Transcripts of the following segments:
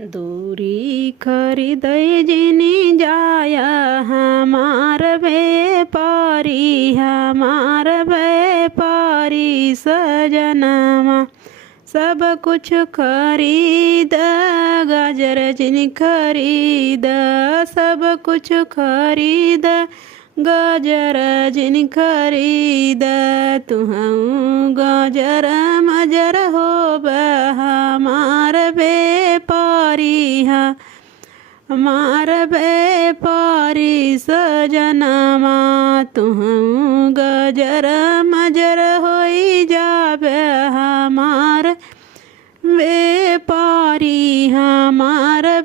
दूरी खरीदै जिनी जाया हमार व्यापारी सजनमा। सब कुछ खरीद गाजर जिन खरीद, सब कुछ खरीद गाजर जिन खरीद। तुहूँ गाजर मजर हो हमार व्यापारी हमार व्यापारी सजनमा। तुहूँ गाजर मजर होई जाबे हमार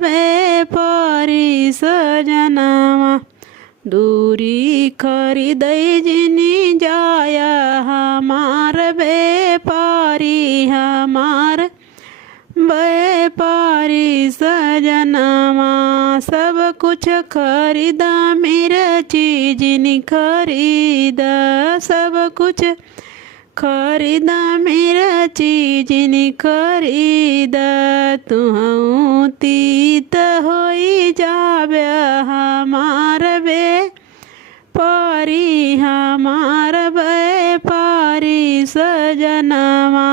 व्यापारी सजनमा। दूरी खरीदै जिनी जाया हमार व्यापारी सजनमा। सब कुछ खरीदा मिर्ची जिनी खरीद, सब कुछ खरीदा मिर्ची जिनी खरीद। तुहूँ तीत होई जाबे हमार व्यापारी सजनमा।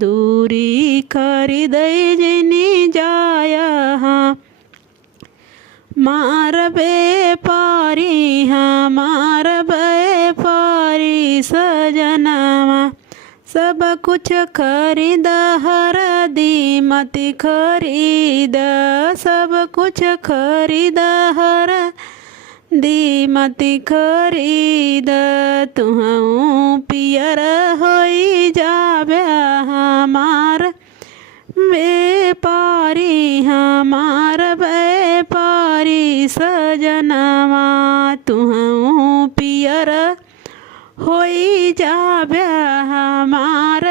दूरी खरीदै जिनी जाया हमार व्यापारी सजनमा। सब कुछ खरीद हरदी मती खरीद, सब कुछ खरीद हरदी मती खरीद। तुहूँ पियर होई जाबे हमार व्यापारी सजनमा। तुहूँ पियर होई जाबे हमार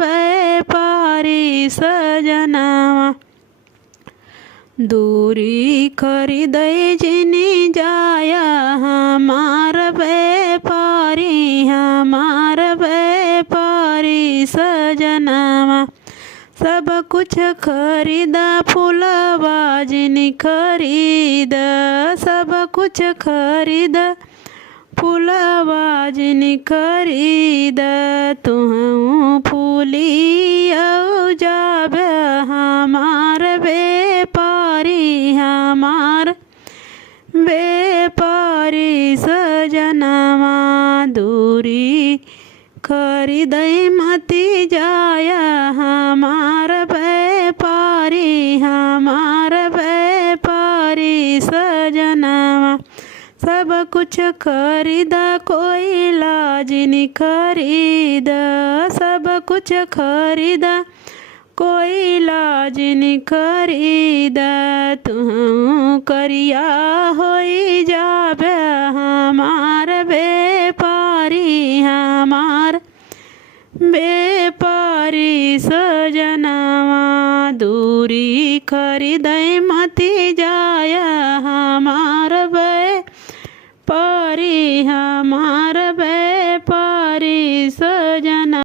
व्यापारी सजनमा। दूरी खरीदै जिनी जाया हमार व्यापारी सजनमा। सब कुछ खरीदा फूलवा जिनी खरीद, सब कुछ खरीद फूलवा जिनी खरीद। तुहूँ फूली जाबे हमार व्यापारी सजनमा। दूरी खरीदै मती जाया हमार व्यापारी सजनमा। सब कुछ खरीदा कोयला जिनी खरीद, सब कुछ खरीदा कोयला जिनी खरीद। तुहूँ करिया होई जाबे हमार व्यापारी सजनमा। दूरी खरीदै मती जाया हमार